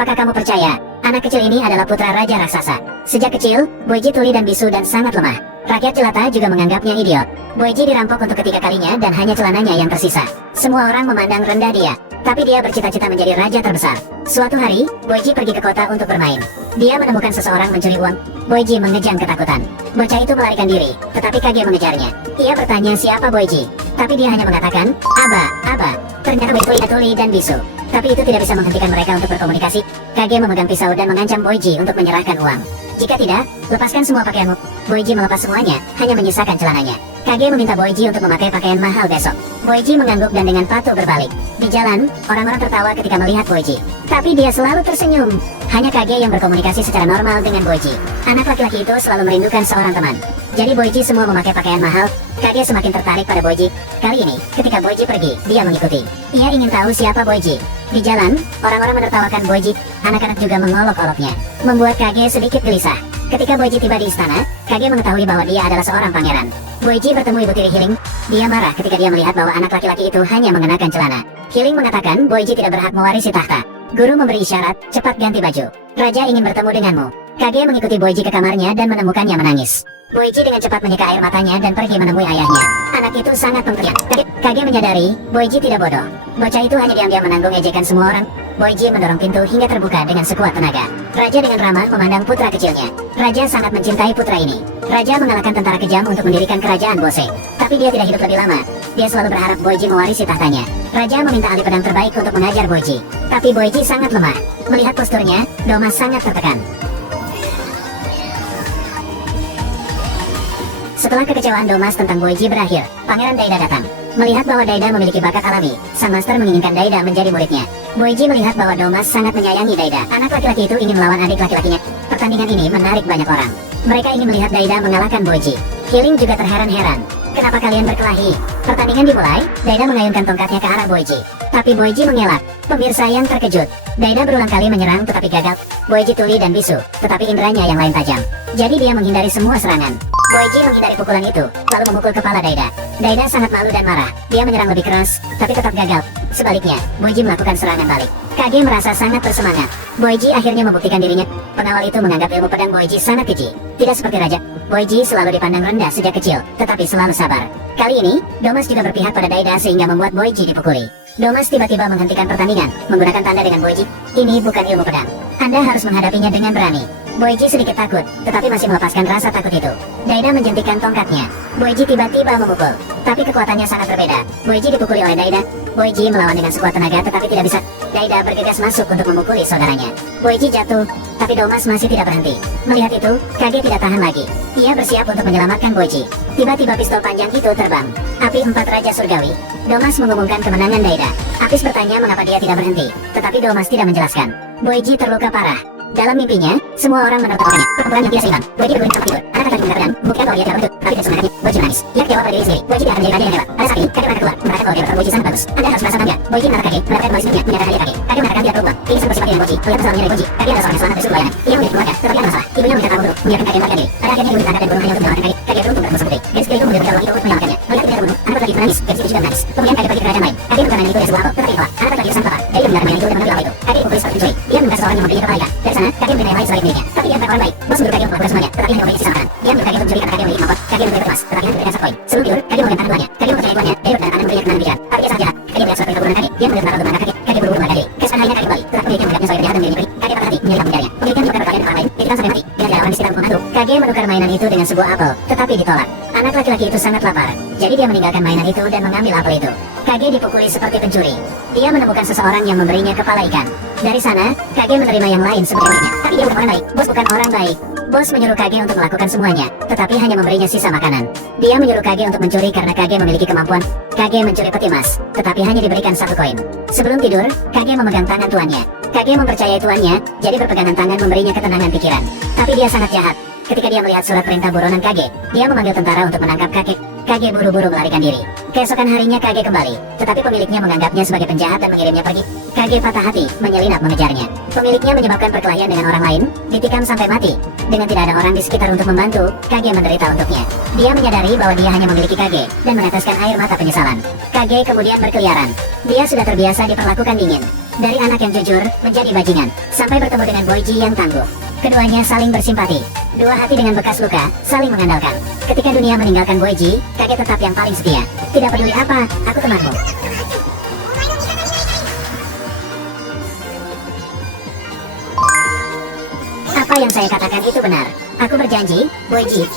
Apakah kamu percaya? Anak kecil ini adalah putra Raja Raksasa. Sejak kecil, Boyji tuli dan bisu dan sangat lemah. Rakyat jelata juga menganggapnya idiot. Boyji dirampok untuk ketiga kalinya dan hanya celananya yang tersisa. Semua orang memandang rendah dia, tapi dia bercita-cita menjadi raja terbesar. Suatu hari, Boyji pergi ke kota untuk bermain. Dia menemukan seseorang mencuri uang. Boyji mengejang ketakutan. Bocah itu melarikan diri, tetapi Kage mengejarnya. Ia bertanya siapa Boyji, tapi dia hanya mengatakan, Aba. Ternyata Boyji tuli dan bisu. Tapi itu tidak bisa menghentikan mereka untuk berkomunikasi. Kage memegang pisau dan mengancam Boyji untuk menyerahkan uang. Jika tidak, lepaskan semua pakaianmu. Boyji melepas semuanya, hanya menyisakan celananya. Kage meminta Boyji untuk memakai pakaian mahal besok. Boyji mengangguk dan dengan patuh berbalik. Di jalan, orang-orang tertawa ketika melihat Boyji. Tapi dia selalu tersenyum. Hanya Kage yang berkomunikasi secara normal dengan Boyji. Anak laki-laki itu selalu merindukan seorang teman. Jadi Boyji semua memakai pakaian mahal. Kage semakin tertarik pada Boyji. Kali ini, ketika Boyji pergi, dia mengikuti. Ia ingin tahu siapa Boyji. Di jalan, orang-orang menertawakan Boyji. Anak-anak juga mengolok-oloknya, membuat Kage sedikit gelisah. Ketika Boyji tiba di istana, Kage mengetahui bahwa dia adalah seorang pangeran. Boyji bertemu Ibu Tiri Hiling. Dia marah ketika dia melihat bahwa anak laki-laki itu hanya mengenakan celana. Hiling mengatakan Boyji tidak berhak mewarisi tahta. Guru memberi isyarat, cepat ganti baju. Raja ingin bertemu denganmu. Kage mengikuti Boyji ke kamarnya dan menemukannya menangis. Boyji dengan cepat menyeka air matanya dan pergi menemui ayahnya. Anak itu sangat teriak. Kage menyadari, Boyji tidak bodoh. Bocah itu hanya diam-diam menanggung ejekan semua orang. Boyji mendorong pintu hingga terbuka dengan sekuat tenaga. Raja dengan ramah memandang putra kecilnya. Raja sangat mencintai putra ini. Raja mengalahkan tentara kejam untuk mendirikan kerajaan Bose. Tapi dia tidak hidup lebih lama. Dia selalu berharap Boyji mewarisi tahtanya. Raja meminta ahli pedang terbaik untuk mengajar Boyji. Tapi Boyji sangat lemah. Melihat posturnya, Domas sangat tertekan. Setelah kekecewaan Domas tentang Boyji berakhir, Pangeran Daida datang. Melihat bahwa Daida memiliki bakat alami, sang master menginginkan Daida menjadi muridnya. Boyji melihat bahwa Domas sangat menyayangi Daida. Anak laki-laki itu ingin melawan adik laki-lakinya. Pertandingan ini menarik banyak orang. Mereka ingin melihat Daida mengalahkan Boyji. Hiling juga terheran-heran. Kenapa kalian berkelahi? Pertandingan dimulai, Daida mengayunkan tongkatnya ke arah Boyji. Tapi Boyji mengelak. Pemirsa yang terkejut. Daida berulang kali menyerang tetapi gagal. Boyji tuli dan bisu, tetapi inderanya yang lain tajam. Jadi dia menghindari semua serangan. Boyji menghindari pukulan itu, lalu memukul kepala Daida. Daida sangat malu dan marah. Dia menyerang lebih keras, tapi tetap gagal. Sebaliknya, Boyji melakukan serangan balik. Kage merasa sangat bersemangat. Boyji akhirnya membuktikan dirinya. Pengawal itu menganggap ilmu pedang Boyji sangat keji. Tidak seperti raja, Boyji selalu dipandang rendah sejak kecil, tetapi selalu sabar. Kali ini, Domas juga berpihak pada Daida sehingga membuat Boyji dipukuli. Domas tiba-tiba menghentikan pertandingan, menggunakan tanda dengan Boyji. Ini bukan ilmu pedang. Anda harus menghadapinya dengan berani. Boyji sedikit takut, tetapi masih melepaskan rasa takut itu. Daida menjentikan tongkatnya. Boyji tiba-tiba memukul, tapi kekuatannya sangat berbeda. Boyji dipukuli oleh Daida. Boyji melawan dengan sekuat tenaga tetapi tidak bisa. Daida bergegas masuk untuk memukuli saudaranya. Boyji jatuh, tapi Domas masih tidak berhenti. Melihat itu, Kage tidak tahan lagi. Ia bersiap untuk menyelamatkan Boyji. Tiba-tiba pistol panjang itu terbang. Api 4 Raja Surgawi. Domas mengumumkan kemenangan Daida. Apis bertanya mengapa dia tidak berhenti, tetapi Domas tidak menjelaskan. Boyji terluka parah. Dalam mimpinya, semua orang menertawakannya. Pertempuran yang tidak seimbang. Boyji berguling tempat tidur. Anak laki-laki mengatakan, buktikan bahwa dia tidak berbentuk, tapi tidak sebenarnya. Boyji menangis. Ia kecewa pada diri sendiri. Boyji tidak akan menjadi raja yang hebat. Pada saat ini, Kage merasa keluar, mengatakan bahwa dia berperan Boyji sangat bagus. Anda harus merasa bangga. Boyji menatap Kage, mendapatkan bahwa istrinya menyatakan dia Kage. Kage mengatakan dia perlu uang. Ini seperti dengan Boyji. Melihat kesalahannya dari Boyji, Kage adalah seorang yang selamat dari seluruh layanan. Ia memiliki keluarga, tetapi ada masalah. Ibunya meminta tamu buruk, membiarkan Kage melarikan diri. Pada akhirnya ibu ditangkap dan dibunuh hanya untuk menyelamatkan Kage. Kage beruntung bertemu sang putri. Gadis kecil itu membiarkan lelaki itu untuk menyelamatkannya. Melihat ibunya terbunuh, anak laki menangis. Gadis itu juga menangis. Kemudian Kage pergi ke kerajaan lain. Kage bukan mainan itu dari sebuah apel, tetapi ditolak. Anak laki itu sang papa. Jadi ia mendengar mainan itu dan mengambil apel itu. Kage dipukuli seperti pencuri. Dia meminta seseorang yang memberinya kepala ikan. Dari sana, Kage memberi yang lain sebagai miliknya. Tapi dia bukan orang baik. Bos menyuruh Kage untuk melakukan semuanya, tetapi hanya memberi sisa makanan. Dia menyuruh Kage untuk mencuri karena Kage memiliki kemampuan. Kage memberi emas, tetapi hanya diberikan 1 koin. Sebelum tidur, Kage memegang tangan tuannya. Kage mempercayai tuannya. Dia bertanda tangan memberinya ketenangan pikiran. Tapi dia sangat jahat. Kage melihat surat perintah burunan Kage. Dia melihat neraka untuk menangkap Kage. Kage buru-buru melarikan diri. Keesokan harinya Kage kembali. Tetapi pemiliknya menganggapnya sebagai penjahat dan dirinya pergi. Kage patah hati, menyalip penjaranya. Pemiliknya menyebabkan perkelahian dengan orang lain. Ditikam sampai mati. Dengan tidak orang di sekitar untuk membantu. Kage menukar mainan itu dengan sebuah apel, tetapi ditolak. Anak laki-laki itu sangat lapar. Jadi dia meninggalkan mainan itu dan mengambil apel itu. Kage dipukuli seperti pencuri. Dia menemukan seseorang yang memberinya kepala ikan. Dari sana, Kage menerima yang lain sebagai muridnya. Tapi dia bukan orang baik. Bos bukan orang baik. Bos menyuruh Kage untuk melakukan semuanya, tetapi hanya memberinya sisa makanan. Dia menyuruh Kage untuk mencuri karena Kage memiliki kemampuan. Kage mencuri peti emas, tetapi hanya diberikan 1 koin. Sebelum tidur, Kage memegang tangan tuannya. Kage mempercayai tuannya, jadi berpegangan tangan memberinya ketenangan pikiran. Tapi dia sangat jahat. Ketika dia melihat surat perintah buronan Kage, dia memanggil tentara untuk menangkap Kage. Kage buru-buru melarikan diri. Keesokan harinya Kage kembali, tetapi pemiliknya menganggapnya sebagai penjahat dan mengirimnya pergi. Kage patah hati, menyelinap mengejarnya. Pemiliknya menyebabkan perkelahian dengan orang lain, ditikam sampai mati. Dengan tidak ada orang di sekitar untuk membantu, Kage menderita untuknya. Dia menyadari bahwa dia hanya memiliki Kage, dan meneteskan air mata penyesalan. Kage kemudian berkeliaran. Dia sudah terbiasa diperlakukan dingin. Dari anak yang jujur, menjadi bajingan, sampai bertemu dengan Boyji yang tangguh. Keduanya saling bersimpati. Dua hati dengan bekas luka, saling mengandalkan. Ketika dunia meninggalkan Boyji, Kage tetap yang paling setia. Tidak peduli apa, aku temanmu. Apa yang saya katakan itu benar. Aku berjanji, Boyji.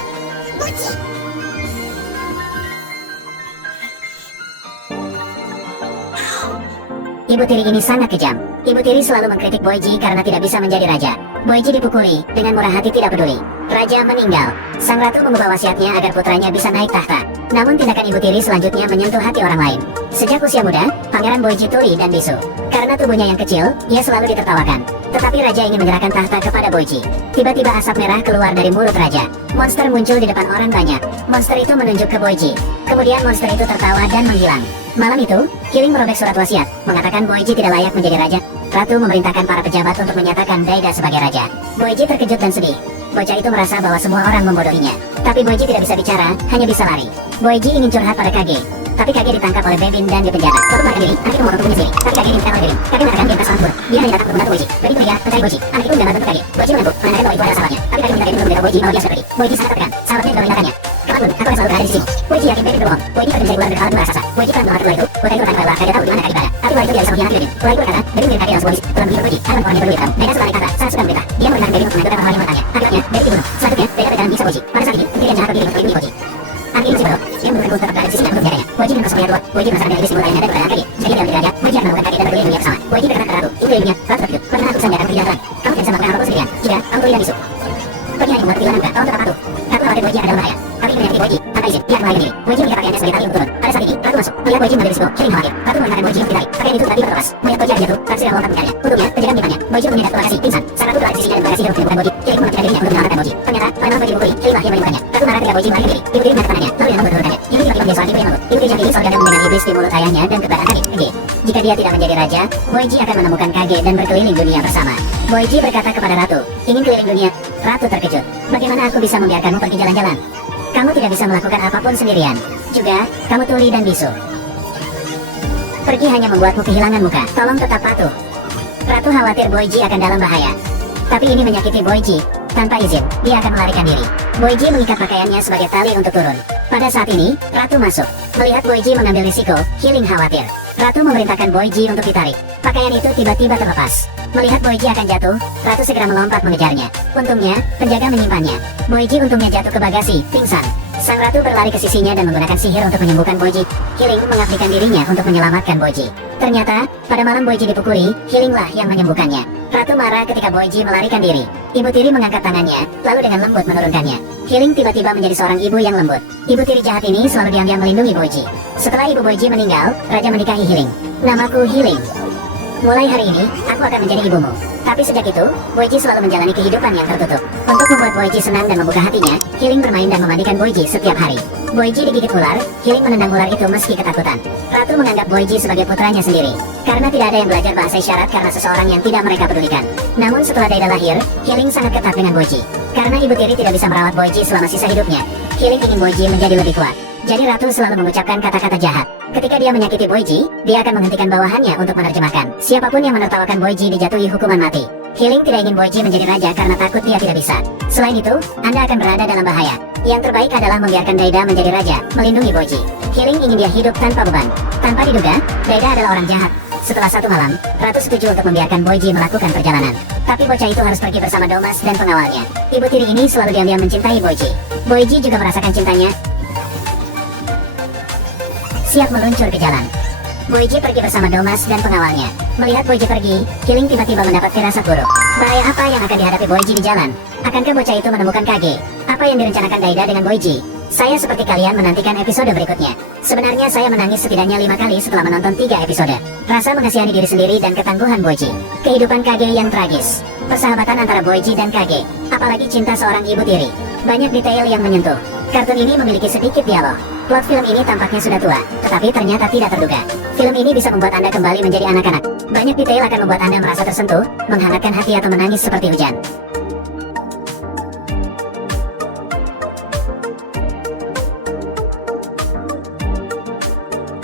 Ibu tiri ini sangat kejam. Ibu tiri selalu mengkritik Boyji karena tidak bisa menjadi raja. Boyji dipukuli, dengan murah hati tidak peduli. Raja meninggal. Sang ratu mengubah wasiatnya agar putranya bisa naik tahta. Namun tindakan ibu tiri selanjutnya menyentuh hati orang lain. Sejak usia muda, Pangeran Boyji tuli dan bisu. Karena tubuhnya yang kecil, ia selalu ditertawakan. Tetapi raja ingin menyerahkan tahta kepada Boyji. Tiba-tiba asap merah keluar dari mulut raja. Monster muncul di depan orang banyak. Monster itu menunjuk ke Boyji. Kemudian monster itu tertawa dan menghilang. Malam itu, Hiling merobek surat wasiat, mengatakan Boyji tidak layak menjadi raja. Ratu memerintahkan para pejabat untuk menyatakan Daida sebagai raja. Boyji terkejut dan sedih. Bocah itu merasa bahwa semua orang membodohinya. Tapi Boyji tidak bisa bicara, hanya bisa lari. Boyji ingin curhat pada Kage. Tapi Kage ditangkap oleh Bebin dan dipenjara. Waktu melarikan diri, anak itu memotong tubuhnya sendiri. Tapi Kage diminta oleh Bebin. Kage mengatakan dia bukan seorang buruk. Dia hanya datang untuk membantu Boyji. Bebin pria, mencari Boyji. Anak itu menggambar bentuk Kage. Boyji mengangguk, menanyakan bahwa itu adalah sahabatnya. Tapi Kage meminta Bebin untuk memberitahu Boyji bahwa dia sudah pergi. Boyji sangat tertekan. Sahabatnya juga mengingatkannya. Kapanpun, aku akan selalu berada di sisimu. Boyji yakin Bebin berbohong. Boyji pergi menjadi ular beralat raksasa. Boyji telah menolong ular itu. Putra itu bertanya bahwa Kage tahu di mana Kage berada. Tapi ular itu tidak bisa mengkhianati Bebin. Ular itu berkata, Bebin milik Kage yang semua telah menghibur Boyji. Karena orang yang perlu ditahu. Daida setelah naik tahta, saat sudah memerintah. Dia memerintahkan Bebin untuk mengaturkan hal-hal yang bertanya. Akibatnya, Bebin dibunuh. Selanjutnya, Daida berjalan menyiksa Boyji. Pada saat ini, pendirian jahat berdiri untuk melindungi Boyji. Anak ini si bodoh, dia membutuhkan tetap berada di sisinya untuk menjaganya. Boyji menangkap pria tua. Boyji merasakan dari simbol lainnya dan keberadaan Kage. Jika dia menjadi raja, Boyji akan melakukan Kage dan berkeliling dunia bersama. Boyji berkata ke Ratu, ibu kelilingnya, Ratu terkejut. Pernah aku bisa menjadikan pergi jalan. Kamu tidak bisa melakukan apapun sendirian. Jika kamu tuli dan bisu. Pergi hanya membuat kehilangan tolong tetap patuh. Ratu khawatir Boyji akan dalam bahaya. Tapi ingin menyakiti Boyji, tanpa izin, dia akan melarikan diri. Boyji mengira pakaiannya sebagai tali untuk turun. Pada saat ini, Ratu masuk. Melihat Boyji mengambil risiko, Hiling khawatir. Ratu memerintahkan Boyji untuk ditarik. Pakaian itu tiba-tiba terlepas. Melihat Boyji jatuh, Ratu segera melompat mencarinya. Untungnya, penjaga menyimpannya. Boyji menyadap terima kasih, pingsan. Sang Ratu berlari di sisinya dan berhasil menemukan Boyji. Hiling memaksakan dirinya untuk menyelamatkan Boyji. Ternyata, pada malam Boyji dipukuli, Hiling lah yang menemukannya. Ratu marah ketika Boyji melarikan diri. Ibu tiri menatap tangannya, lalu yang menurunkannya. Ibu tiba-tiba menjadi seorang ibu yang lembut. Ibu tiri yang soal gabung dengan iblis di mulut ayahnya dan keberadaan Kage. Jika dia tidak menjadi raja, Boyji akan menemukan Kage dan berkeliling dunia bersama. Boyji berkata kepada Ratu, ingin keliling dunia. Ratu terkejut. Bagaimana aku bisa membiarkanmu pergi jalan-jalan? Kamu tidak bisa melakukan apapun sendirian. Juga, kamu tuli dan bisu. Pergi hanya membuatmu kehilangan muka. Tolong tetap patuh. Ratu khawatir Boyji akan dalam bahaya. Tapi ini menyakiti Boyji. Tanpa izin, dia akan melarikan diri. Boyji mengikat pakaiannya sebagai tali untuk turun. Pada saat ini, Ratu masuk. Melihat Boyji mengambil risiko, Hiling khawatir. Ratu memerintahkan Boyji untuk ditarik. Pakaian itu tiba-tiba terlepas. Melihat Boyji akan jatuh, Ratu segera melompat mengejarnya. Untungnya, penjaga menyimpannya. Boyji untungnya jatuh ke bagasi, pingsan. Sang Ratu berlari ke sisinya dan menggunakan sihir untuk menyembuhkan Boyji. Hiling mengabdikan dirinya untuk menyelamatkan Boyji. Ternyata, pada malam Boyji dipukuli, Hilinglah yang menyembuhkannya. Ratu marah ketika Boyji melarikan diri. Ibu tiri mengangkat tangannya, lalu dengan lembut menurunkannya. Hiling tiba-tiba menjadi seorang ibu yang lembut. Ibu tiri jahat ini selalu diam-diam melindungi Boyji. Setelah ibu Boyji meninggal, raja menikahi Hiling. Namaku Hiling. Mulai hari ini, aku akan menjadi ibumu. Tapi sejak itu, Boyji selalu menjalani kehidupan yang tertutup. Untuk membuat Boyji senang dan membuka hatinya, Hiling bermain dan memandikan Boyji setiap hari. Boyji digigit ular, Hiling menendang ular itu meski ketakutan. Ratu menganggap Boyji sebagai putranya sendiri. Karena tidak ada yang belajar bahasa isyarat karena seseorang yang tidak mereka pedulikan. Namun setelah Daida lahir, Hiling sangat ketat dengan Boyji. Karena ibu tiri tidak bisa merawat Boyji selama sisa hidupnya, Hiling ingin Boyji menjadi lebih kuat. Jadi Ratu selalu mengucapkan kata-kata jahat. Ketika dia menyakiti Boyji, dia akan menghentikan bawahannya untuk menerjemahkan. Siapapun yang menertawakan Boyji dijatuhi hukuman mati. Hiling tidak ingin Boyji menjadi raja karena takut dia tidak bisa. Selain itu, Anda akan berada dalam bahaya. Yang terbaik adalah membiarkan Daida menjadi raja, melindungi Boyji. Hiling ingin dia hidup tanpa beban. Tanpa diduga, Daida adalah orang jahat. Setelah satu malam, Ratu setuju untuk membiarkan Boyji melakukan perjalanan. Tapi bocah itu harus pergi bersama Domas dan pengawalnya. Ibu tiri ini selalu diam-diam mencintai Boyji. Boyji juga merasakan cintanya. Siap meluncur ke jalan. Boyji pergi bersama Domas dan pengawalnya. Melihat Boyji pergi, Hiling tiba-tiba mendapat firasat buruk. Bahaya apa yang akan dihadapi Boyji di jalan? Akankah bocah itu menemukan Kage? Apa yang direncanakan Daida dengan Boyji? Saya seperti kalian menantikan episode berikutnya. Sebenarnya saya menangis setidaknya 5 kali setelah menonton 3 episode. Rasa mengasihani diri sendiri dan ketangguhan Boyji. Kehidupan Kage yang tragis. Persahabatan antara Boyji dan Kage. Apalagi cinta seorang ibu tiri. Banyak detail yang menyentuh. Kartun ini memiliki sedikit dialog. Plot film ini tampaknya sudah tua, tetapi ternyata tidak terduga. Film ini bisa membuat Anda kembali menjadi anak-anak. Banyak detail akan membuat Anda merasa tersentuh, menghangatkan hati atau menangis seperti hujan.